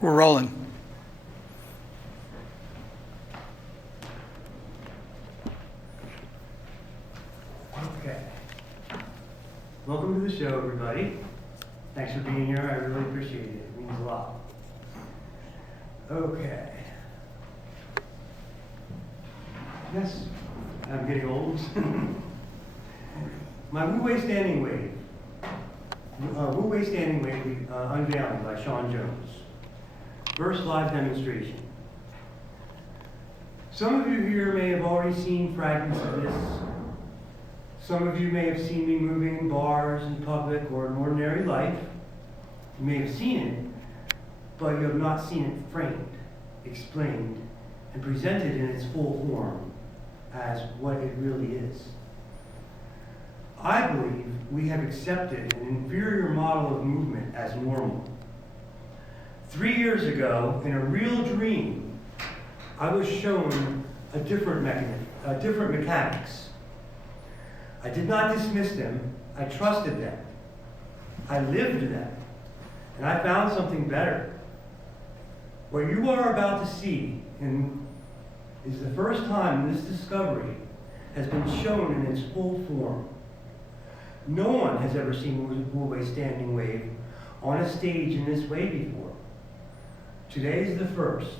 We're rolling. Okay. Welcome to the show, everybody. Thanks for being here. I really appreciate it. It means a lot. Okay. Yes, I'm getting old. My Wu Wei Standing Wave. Wu Wei Standing Wave, Unveiling by Shawn Jones. First live demonstration. Some of you here may have already seen fragments of this. Some of you may have seen me moving bars in public or in ordinary life. You may have seen it, but you have not seen it framed, explained, and presented in its full form as what it really is. I believe we have accepted an inferior model of movement as normal. 3 years ago, in a real dream, I was shown a different mechanics. I did not dismiss them, I trusted them. I lived them, and I found something better. What you are about to see is the first time this discovery has been shown in its full form. No one has ever seen Wu Wei Standing Wave on a stage in this way before. Today is the first.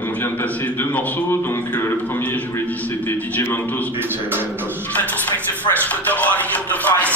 On vient de passer 2 morceaux, donc le premier, je vous l'ai dit, c'était DJ Mentos. Mentos makes it fresh with the audio device.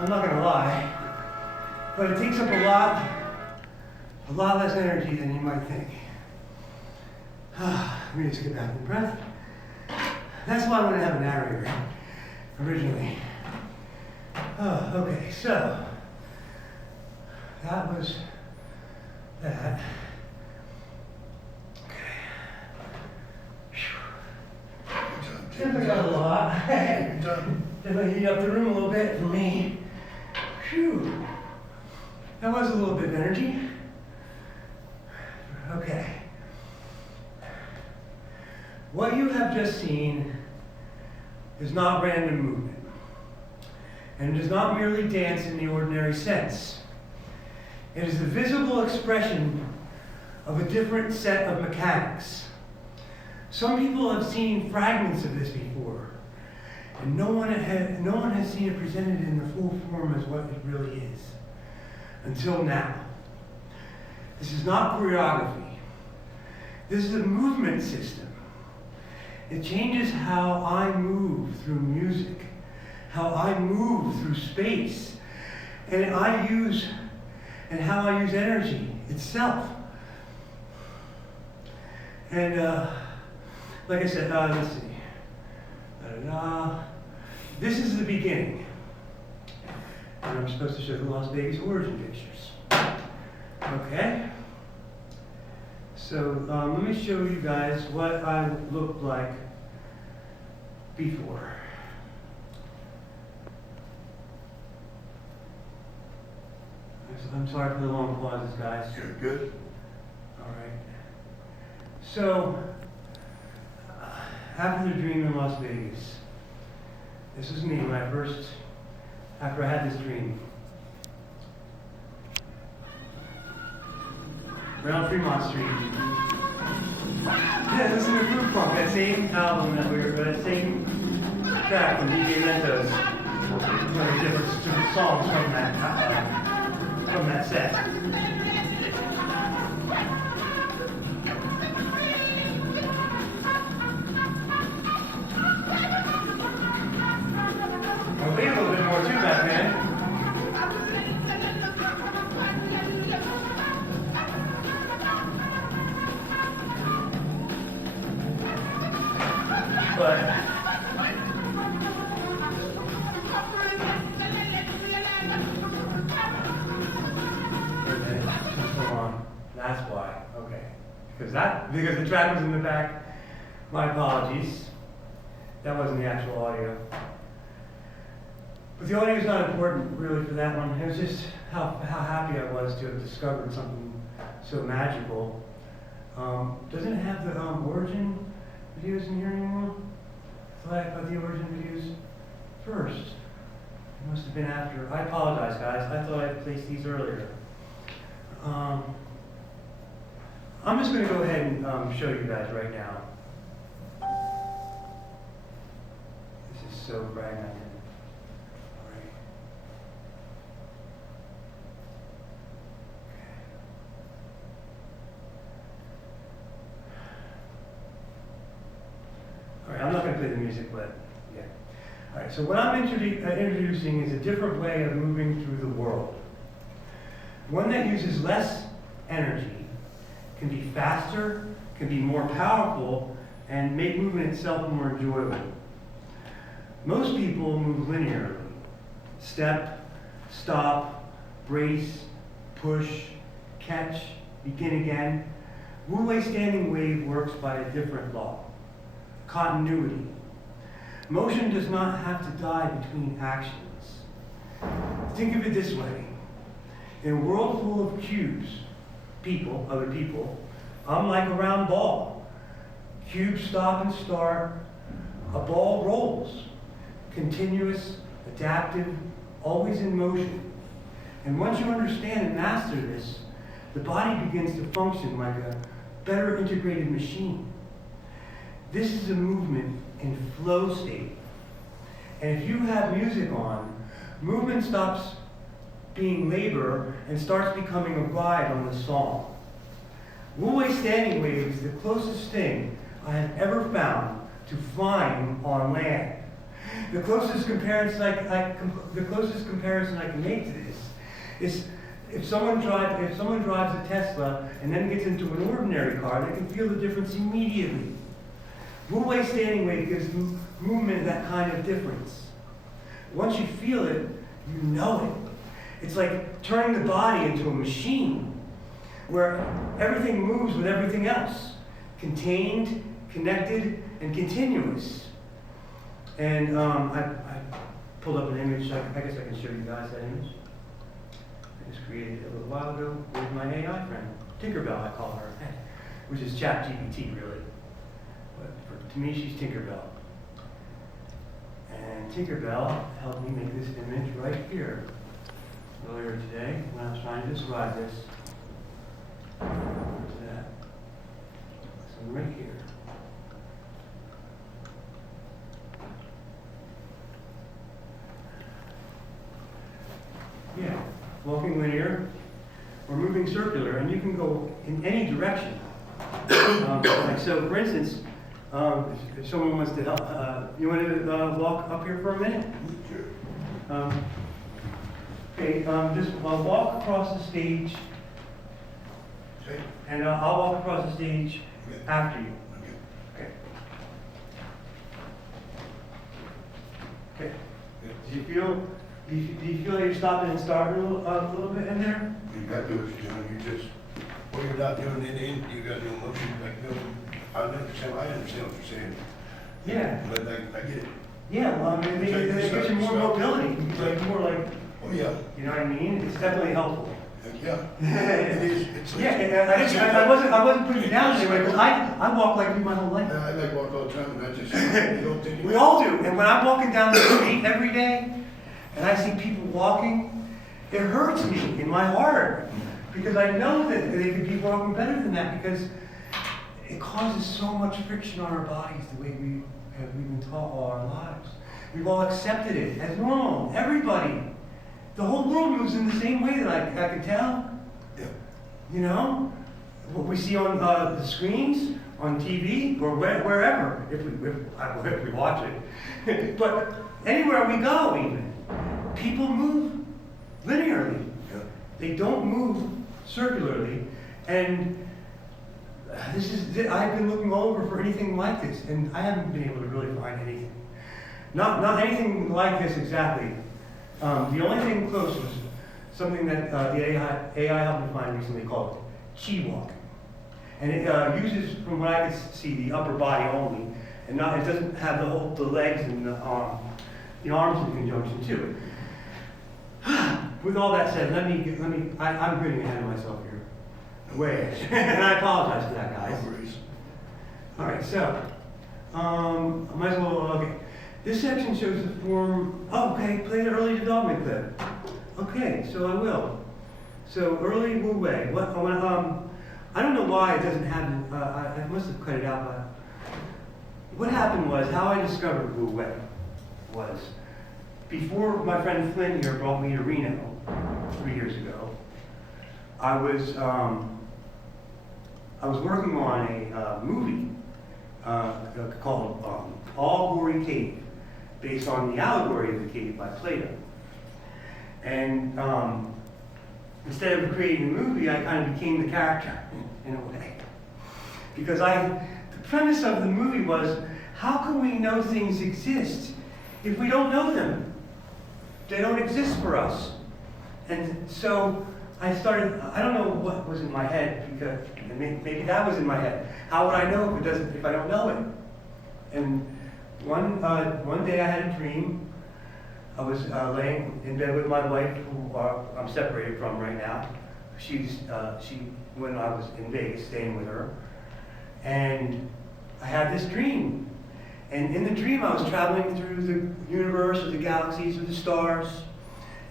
I'm not gonna lie, but it takes up a lot less energy than you might think. Let me just get back in breath. That's why I wanted to have a narrator originally. Okay, so that was that. Okay. Definitely got a lot. Definitely heat up the room a little bit for me. Phew. That was a little bit of energy. Okay. What you have just seen is not random movement, and it does not merely dance in the ordinary sense. It is the visible expression of a different set of mechanics. Some people have seen fragments of this before, and no one has seen it presented in the full form as what it really is, until now. This is not choreography. This is a movement system. It changes how I move through music, how I move through space, and how I use energy itself. And like I said, let's see. This is the beginning. And I'm supposed to show the Las Vegas origin pictures. Okay? So let me show you guys what I looked like before. I'm sorry for the long pauses, guys. You're good. All right. So, after the dream in Las Vegas, this was me after I had this dream. Around Fremont Street. Yeah, listen to Group Funk, that same album that same track from DJ Mentos. One of the different songs from that set. Well, we had a little bit more too back then. But that's why. Okay. Because the track was in the back. My apologies. That wasn't the actual audio. But the audio is not important really for that one. It was just how happy I was to have discovered something so magical. Doesn't it have the origin videos in here anymore? I thought I put the origin videos first. It must have been after. I apologize, guys. I thought I placed these earlier. I'm just going to go ahead and show you guys right now. This is so fragmented. All right. All right, I'm not going to play the music, but yeah. All right, so what I'm introducing is a different way of moving through the world. One that uses less energy, can be faster, can be more powerful, and make movement itself more enjoyable. Most people move linearly. Step, stop, brace, push, catch, begin again. Wu Wei Standing Wave works by a different law. Continuity. Motion does not have to die between actions. Think of it this way. In a world full of cues, other people, I'm like a round ball. Cubes stop and start. A ball rolls. Continuous, adaptive, always in motion. And once you understand and master this, the body begins to function like a better integrated machine. This is a movement in flow state. And if you have music on, movement stops being labor and starts becoming a ride on the song. Wu Wei Standing Wave is the closest thing I have ever found to flying on land. The closest comparison I can make to this is if someone drives a Tesla and then gets into an ordinary car, they can feel the difference immediately. Wu Wei Standing Wave gives movement that kind of difference. Once you feel it, you know it. It's like turning the body into a machine where everything moves with everything else, contained, connected, and continuous. And I pulled up an image. I guess I can show you guys that image. I just created it a little while ago with my AI friend, Tinkerbell, I call her, which is ChatGPT, really. But to me, she's Tinkerbell. And Tinkerbell helped me make this image right here earlier today when I was trying to describe this. Where's that? So right here. Yeah, walking linear or moving circular, and you can go in any direction. Like so, for instance, if someone wants to help, you want to walk up here for a minute? Sure. Okay, just walk across the stage, and I'll walk across the stage after you. Okay. Okay. Do you feel? Do you feel like you're stopping and starting a little bit in there? You got to do what you're doing. You just, what you're not doing you got to do motion like doing. I understand what you're saying. Yeah. But I get it. Yeah, well, I mean, it gives you more mobility. Like more like. Oh yeah. You know what I mean? It's definitely helpful. Yeah. It is. It's like, I wasn't putting it down anyway, because I walk like you my whole life. I like walk all the time, and I just you don't think. We all do. And when I'm walking down the street every day, and I see people walking, it hurts me in my heart because I know that they could be walking better than that because it causes so much friction on our bodies the way we've been taught all our lives. We've all accepted it as normal. Everybody. The whole world moves in the same way that I can tell. Yeah. You know? What we see on the screens, on TV, or wherever, if we watch it. But anywhere we go even. People move linearly. Yeah. They don't move circularly. And I've been looking all over for anything like this, and I haven't been able to really find anything. Not anything like this exactly. The only thing close was something that the AI helped me find recently called chi walking. And it uses, from what I can see, the upper body only, and it doesn't have the legs and the arms in conjunction to it. With all that said, I'm getting ahead of myself here. Way. And I apologize for that, guys. No worries. All right, so, I might as well, okay. This section shows the form, play the early development clip. Okay, so I will. So, early Wu Wei. I don't know why it doesn't have, I must have cut it out, but what happened was, how I discovered Wu Wei was, before my friend Flynn here brought me to Reno 3 years ago, I was working on a movie called All Glory Cave, based on the allegory of the cave by Plato. And instead of creating the movie, I kind of became the character in a way. Because the premise of the movie was, how can we know things exist if we don't know them? They don't exist for us. And so I started, I don't know what was in my head, because maybe that was in my head. How would I know if I don't know it? And one day I had a dream. I was laying in bed with my wife, who I'm separated from right now. When I was in Vegas, staying with her. And I had this dream. And in the dream, I was traveling through the universe, or the galaxies, or the stars.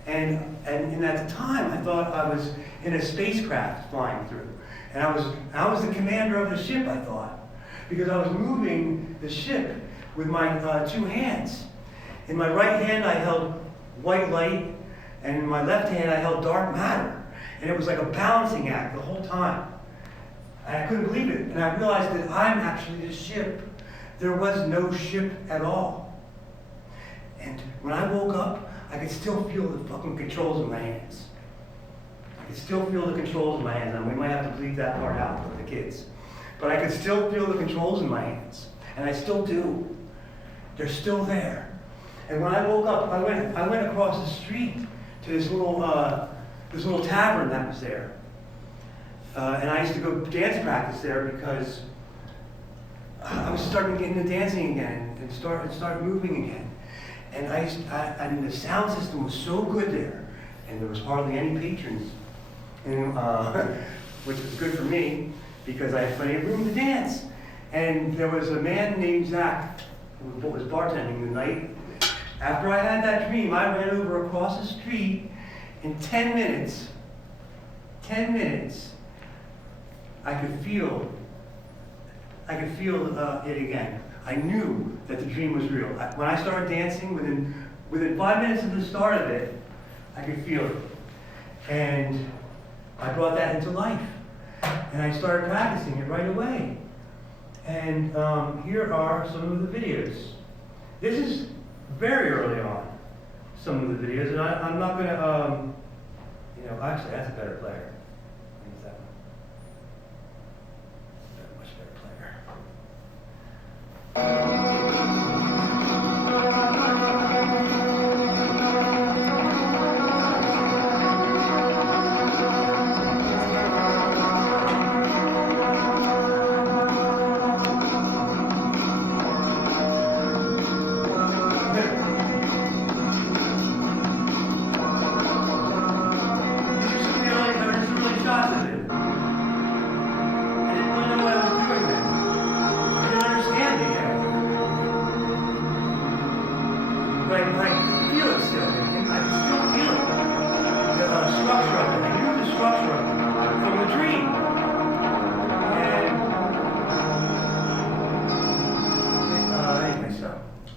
And at the time, I thought I was in a spacecraft flying through. And I was the commander of the ship, I thought. Because I was moving the ship with my 2 hands. In my right hand, I held white light. And in my left hand, I held dark matter. And it was like a balancing act the whole time. And I couldn't believe it. And I realized that I'm actually the ship. There was no ship at all. When I woke up, I could still feel the fucking controls in my hands. I could still feel the controls in my hands, and we might have to bleep that part out with the kids. But I could still feel the controls in my hands, and I still do. They're still there. And when I woke up, I went across the street to this little tavern that was there. And I used to go dance practice there because I was starting to get into dancing again and start moving again. And the sound system was so good there, and there was hardly any patrons, and, which was good for me because I had plenty of room to dance. And there was a man named Zach who was bartending the night. After I had that dream, I ran over across the street in 10 minutes. 10 minutes. I could feel it again. I knew that the dream was real. When I started dancing, within 5 minutes of the start of it, I could feel it. And I brought that into life. And I started practicing it right away. And here are some of the videos. This is very early on, some of the videos, and I'm not gonna, actually that's a better player. Use that one. That's a much better player.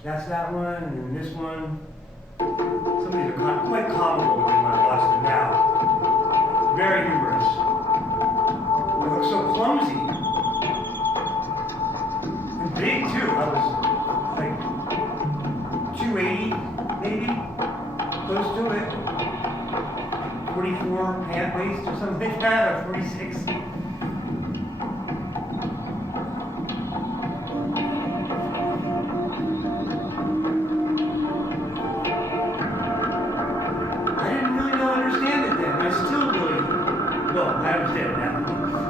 That's that one, and then this one. Some of these are quite comical when I watch them now. Very humorous. They look so clumsy. And big too. I was like 280, maybe, close to it. 44 pant waist or something like that, or 46. I understand it now,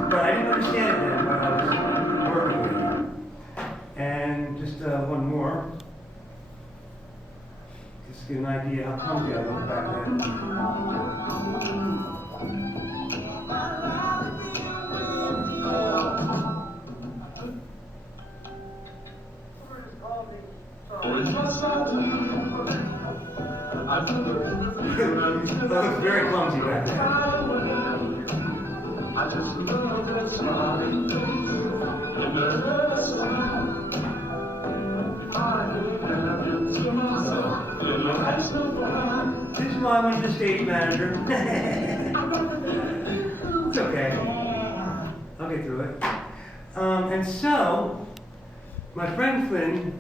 but I didn't understand it then when I was working with it. And just one more, just to get an idea how clumsy I looked back then. That was very clumsy back then. I just love that smiling face in the restaurant. I have it to myself in the house of fun. This is why I wanted the stage manager. It's okay. I'll get through it. And so, my friend Flynn,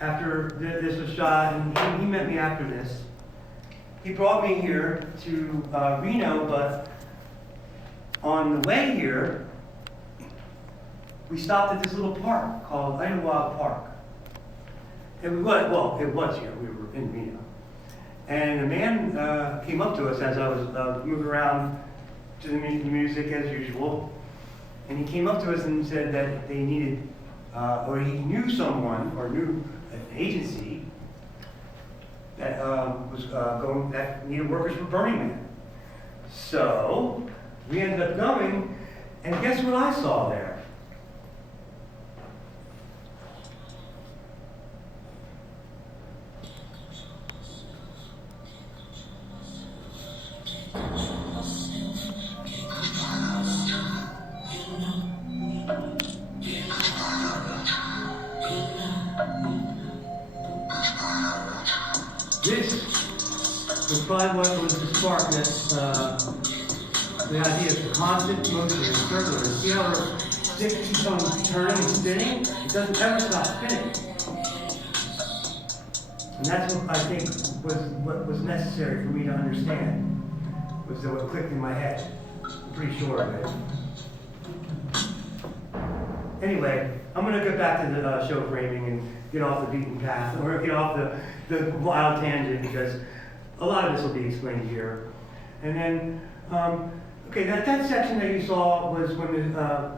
after this was shot, and he met me after this, he brought me here to Reno, but on the way here, we stopped at this little park called Idlewild Park. It was here, we were in Reno. And a man came up to us as I was moving around to the music as usual. And he came up to us and said that they needed, or he knew someone, or knew an agency that that needed workers for Burning Man. So, we ended up going, and guess what I saw there? This was probably what was the spark that the idea of constant motion and circular. See how our stick keeps on turning and spinning? It doesn't ever stop spinning. And that's what I think was what was necessary for me to understand, was that what clicked in my head. I'm pretty sure of it. Anyway, I'm gonna get back to the show framing and get off the beaten path, or get off the wild tangent, because a lot of this will be explained here. And then, okay, that section that you saw was when the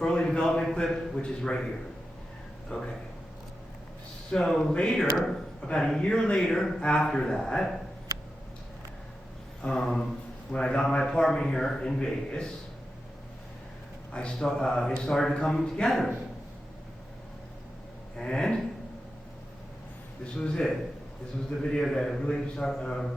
early development clip, which is right here. Okay. So later, about a year later after that, when I got my apartment here in Vegas, it started coming together. And this was it. This was the video that really started.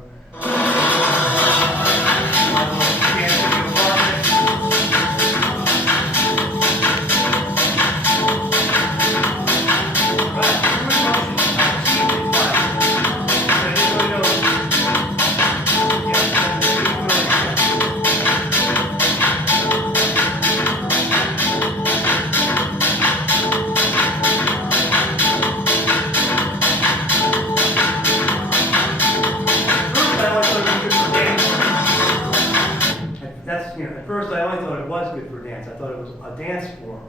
At first, I only thought it was good for dance. I thought it was a dance form.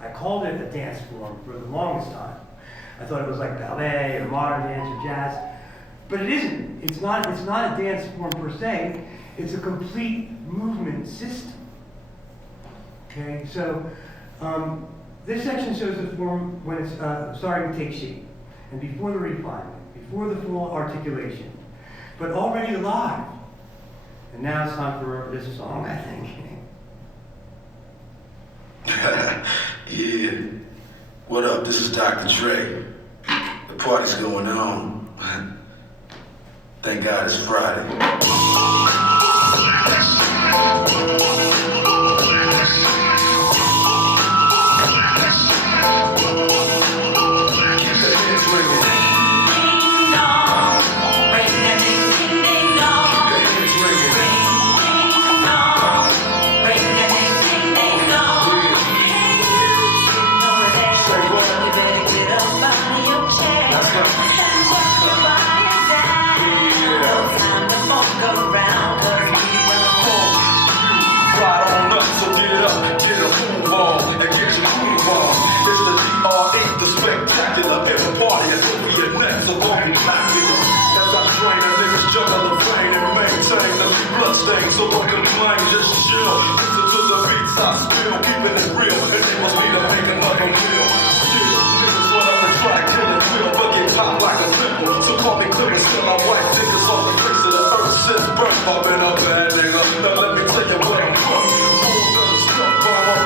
I called it a dance form for the longest time. I thought it was like ballet or modern dance or jazz, but it isn't. It's not a dance form per se. It's a complete movement system. Okay, so this section shows the form when it's starting to take shape, and before the refinement, before the full articulation, but already alive. And now it's time for this song, I think. Yeah. What up? This is Dr. Dre. The party's going on. Thank God it's Friday. So don't complain, just chill. Listen to the beats I spill, keeping it real. And they must need to make another meal. Still, niggas run up and try to kill and drill, but get popped like a pimple. So call me clear and still I wipe niggas off the face of the earth since birth. I've been a bad nigga. Now let me tell you where I'm from.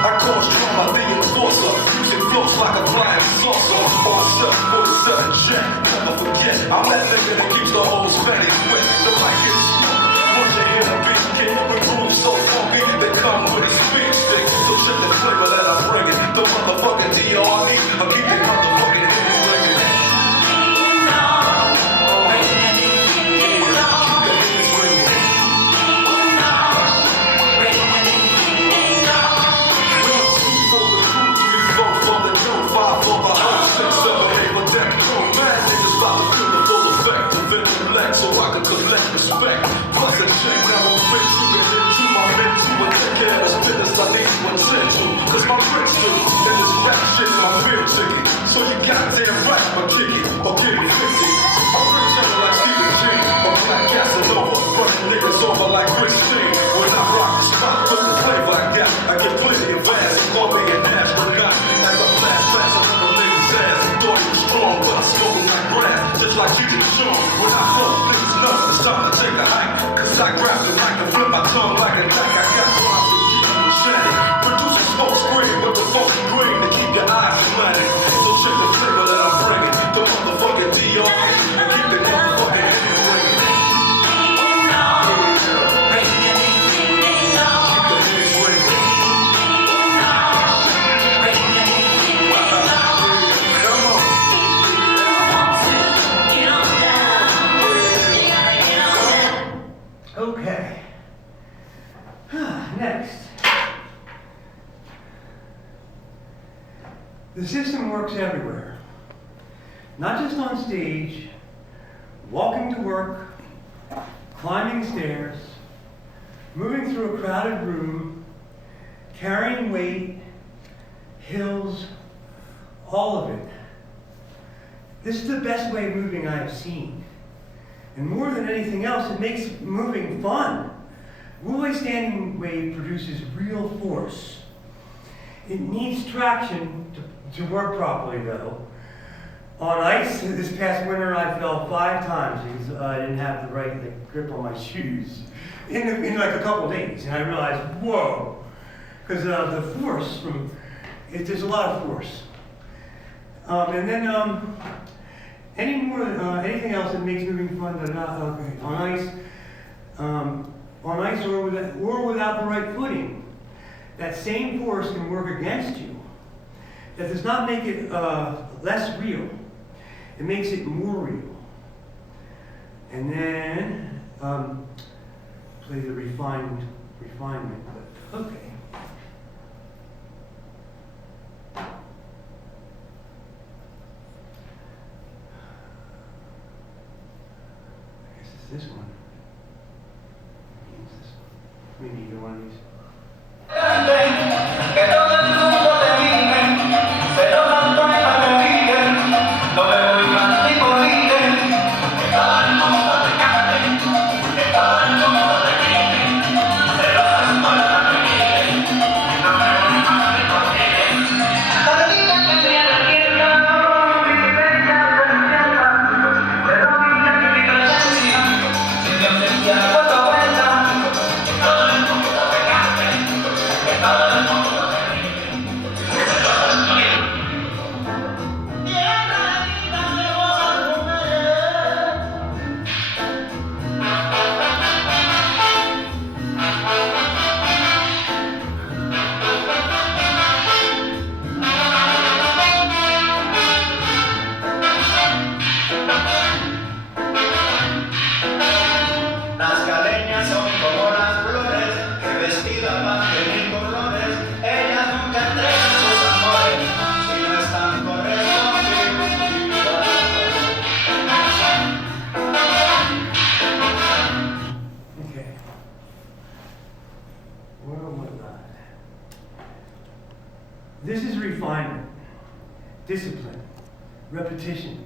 I cause trauma, the enforcer. Using flows like a flying saucer. On 747 jet, never forget. I'm that nigga that keeps the whole Spanish wet. The mic is smooth. Once you hear the beat kick, we groove so funky, they come with a speed stick. So check the flavor that I'm bringing. The motherfucking DRE, I'll keep the motherfucking head ringing. So I can collect respect. Plus a check, now I'm rich. You can into my mental and take care of this business I need to attend to. Cause my rich dude, and this rap shit's my meal ticket. So you goddamn right, I'ma kick it, or give me 50. I'm rich under like Stephen G, or Black Casanova, running niggas over like Christine. When I rock the spot, put the flavor I got, I get plenty of ass, and call me an astronaut. As I blast past another nigga's ass, thought he was strong, but I smoke him like grass, just like you can show. When I fuck niggas know it's time to take a hike, cause I grab the mic and flip my tongue like a dyke. I got rhymes to keep you shining. Produce a smoke screen with the funky green to keep your eyes shining. So check the flavor that I'm bringing, the motherfucking DRE, and keep the motherfucking head ringing. Okay. Next. The system works everywhere. Not just on stage, walking to work, climbing stairs, moving through a crowded room, carrying weight, hills, all of it. This is the best way of moving I have seen. And more than anything else, it makes moving fun. Wu Wei Standing Wave produces real force. It needs traction to work properly, though. On ice, this past winter, I fell 5 times because I didn't have the right grip on my shoes in like a couple days. And I realized, whoa, because the force there's a lot of force. And then anything else that makes moving fun, but not on ice or without the right footing, that same force can work against you. That does not make it less real. It makes it more real. And then play the refinement clip. Okay. I guess it's this one. Maybe either one of these. This is refinement, discipline, repetition.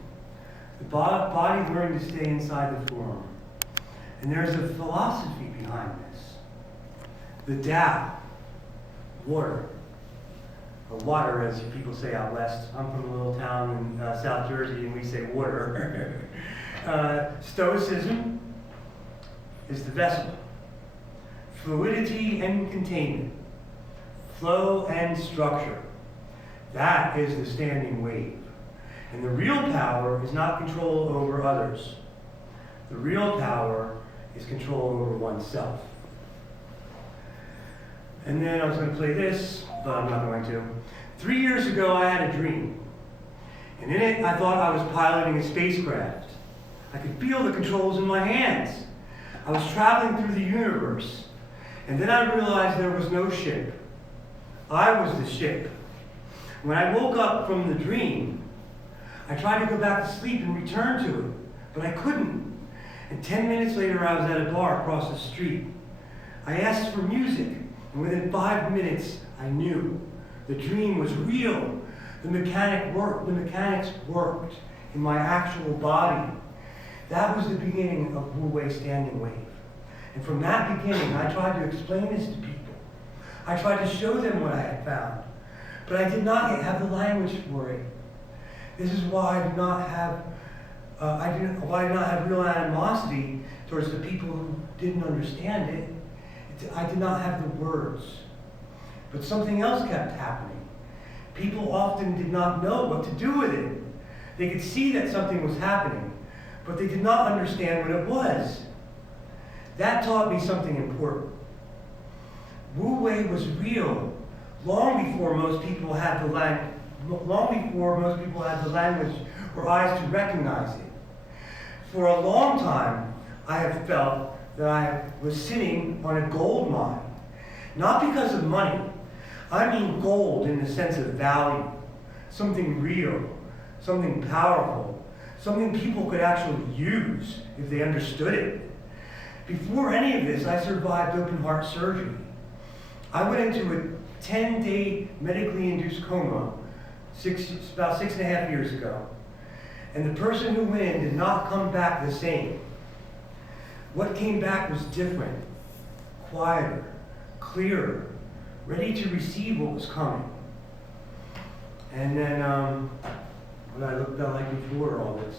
The body learning to stay inside the form. And there's a philosophy behind this. The Tao, water, or water as people say out west. I'm from a little town in South Jersey and we say water. Stoicism is the vessel. Fluidity and containment. Flow and structure. That is the standing wave. And the real power is not control over others. The real power is control over oneself. And then I was going to play this, but I'm not going to. 3 years ago, I had a dream. And in it, I thought I was piloting a spacecraft. I could feel the controls in my hands. I was traveling through the universe. And then I realized there was no ship. I was the ship. When I woke up from the dream, I tried to go back to sleep and return to it, but I couldn't. And 10 minutes later, I was at a bar across the street. I asked for music, and within 5 minutes, I knew. The dream was real. The mechanics worked in my actual body. That was the beginning of Wu Wei Standing Wave. And from that beginning, I tried to explain this to people. I tried to show them what I had found. But I did not yet have the language for it. This is why I did not have real animosity towards the people who didn't understand it. I did not have the words. But something else kept happening. People often did not know what to do with it. They could see that something was happening, but they did not understand what it was. That taught me something important. Wu Wei was real long before most people had the language or eyes to recognize it. For a long time, I have felt that I was sitting on a gold mine. Not because of money. I mean gold in the sense of value. Something real, something powerful, something people could actually use if they understood it. Before any of this, I survived open heart surgery. I went into a 10-day medically induced coma about 6.5 years ago. And the person who went in did not come back the same. What came back was different, quieter, clearer, ready to receive what was coming. And then, what I looked at like before all this.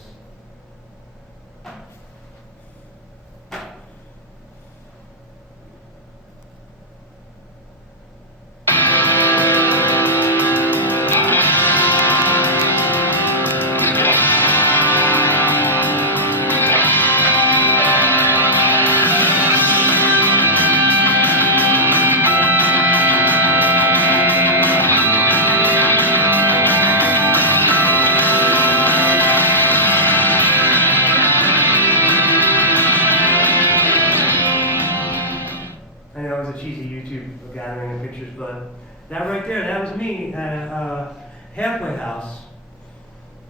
That right there, that was me at a halfway house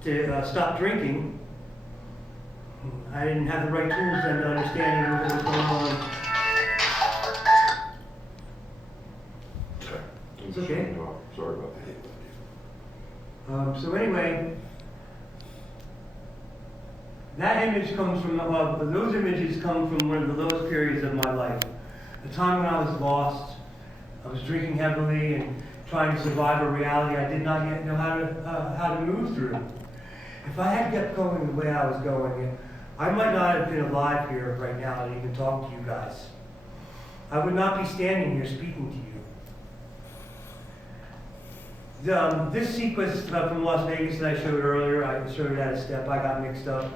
to stop drinking. I didn't have the right tools then to understand what was going on. It's okay. Sorry about that. So anyway, that image comes from, those images come from one of the lowest periods of my life. The time when I was lost. I was drinking heavily and trying to survive a reality I did not yet know how to move through. If I had kept going the way I was going, I might not have been alive here right now to even talk to you guys. I would not be standing here speaking to you. This sequence from Las Vegas that I showed earlier, I showed it at a step, I got mixed up.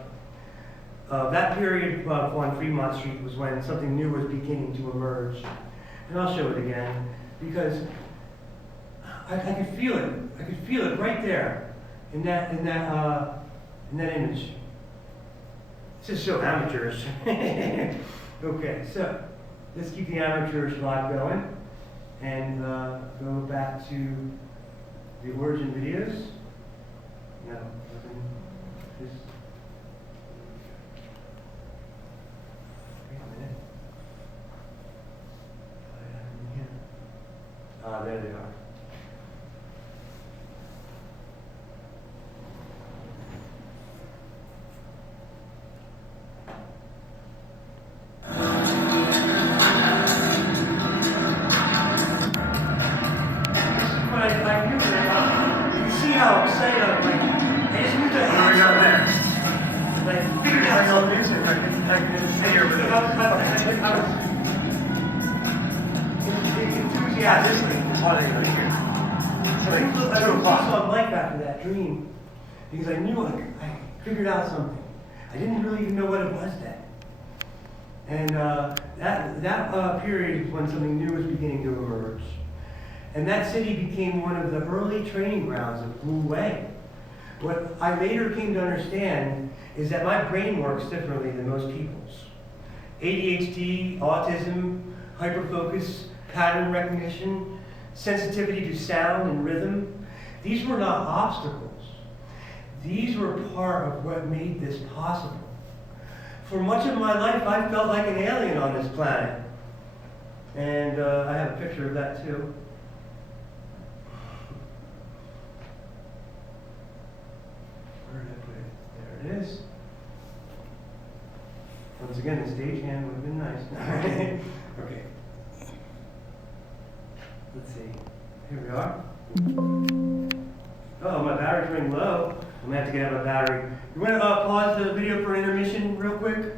That period on Fremont Street was when something new was beginning to emerge. And I'll show it again, because I could feel it. I could feel it right there in that image. It's just so amateurish. Okay, so let's keep the amateurish vibe going and go back to the origin videos. No, this. There they are. I knew that. You see how excited I was. I just knew that. What do we got next? Like, figured out some music. I could sit here with it. I was enthusiastic. I saw life after that dream because I knew I figured out something. I didn't really even know what it was then. And that period is when something new was beginning to emerge. And that city became one of the early training grounds of Wu Wei. What I later came to understand is that my brain works differently than most people's. ADHD, autism, hyperfocus, pattern recognition, sensitivity to sound and rhythm, these were not obstacles. These were part of what made this possible. For much of my life, I felt like an alien on this planet. And I have a picture of that too. Where did I put it? There it is. Once again, the stagehand would have been nice. Okay. Let's see. Here we are. Oh, my battery's running low. I'm gonna have to get out my battery. You wanna pause the video for intermission real quick?